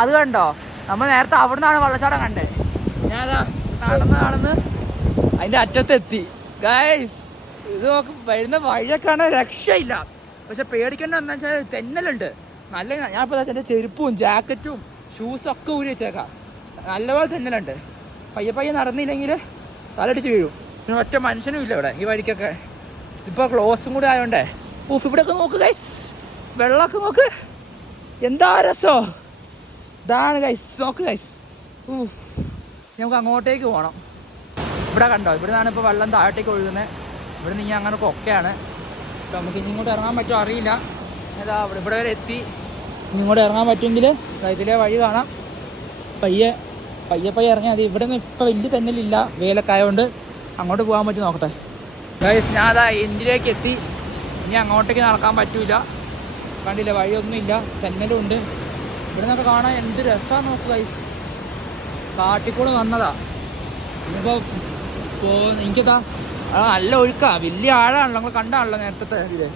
അത് കണ്ടോ, നമ്മൾ നേരത്തെ അവിടെ നിന്നാണ് വെള്ളച്ചാട്ടം കണ്ടേ. ഞാനതാ നടന്ന് അതിൻ്റെ അറ്റത്തെത്തി ഗൈസ്. ഇത് നോക്ക്, വരുന്ന വഴിയൊക്കെയാണ് രക്ഷയില്ല. പക്ഷെ പേടിക്കേണ്ട എന്താ വെച്ചാൽ തെന്നലുണ്ട് നല്ല. ഞാനിപ്പോൾ എൻ്റെ ചെരുപ്പും ജാക്കറ്റും ഷൂസൊക്കെ ഊരി വെച്ചേക്കാം. നല്ലപോലെ തെന്നലുണ്ട്. പയ്യെ നടന്നില്ലെങ്കിൽ തലടിച്ച് വീഴും. പിന്നെ ഒറ്റ മനുഷ്യനും ഇല്ല ഇവിടെ ഈ വഴിക്കൊക്കെ. ഇപ്പോൾ ക്ലോസും കൂടെ ആയതുകൊണ്ടേ. ഇവിടെയൊക്കെ നോക്ക് ഗൈസ്, വെള്ളമൊക്കെ നോക്ക്, എന്താ രസോ. ഇതാണ് ഗൈസ്, നോക്ക് ഗൈസ്. നമുക്ക് അങ്ങോട്ടേക്ക് പോകണം. ഇവിടെ കണ്ടോ, ഇവിടെ നിന്നാണ് ഇപ്പോൾ വെള്ളം താഴോട്ടേക്ക് ഒഴുകുന്നത്. ഇവിടെ നിന്ന് അങ്ങനെ കൊക്കയാണ്. അപ്പോൾ നമുക്ക് ഇനി ഇങ്ങോട്ട് ഇറങ്ങാൻ പറ്റുമോ അറിയില്ല. അതാ ഇവിടെ വരെ എത്തി. ഇനി ഇങ്ങോട്ട് ഇറങ്ങാൻ പറ്റുമെങ്കിൽ ഇതിലെ വഴി കാണാം. പയ്യെ ഇറങ്ങിയാൽ മതി. ഇവിടെ നിന്ന് ഇപ്പോൾ വലിയ തെന്നലില്ല, വേലൊക്കെ ആയതുകൊണ്ട്. അങ്ങോട്ട് പോകാൻ പറ്റും നോക്കട്ടെ ഗൈസ്. ഞാൻ അതാ എൻഡിലേക്ക് എത്തി. ഇനി അങ്ങോട്ടേക്ക് നടക്കാൻ പറ്റൂല, കണ്ടില്ല വഴിയൊന്നുമില്ല, തെന്നലും ഉണ്ട്. ഇവിടെ നിന്നൊക്കെ കാണാൻ എന്ത് രസമാണ് നോക്കുക ഗൈസ്. കാട്ടിക്കൂടെ വന്നതാ. ഇനിയിപ്പോൾ എനിക്കതാ നല്ല ഒഴുക്കാ, വലിയ ആഴാണല്ലോ, നമ്മൾ കണ്ടാണല്ലോ നേരത്തെ ഇത്.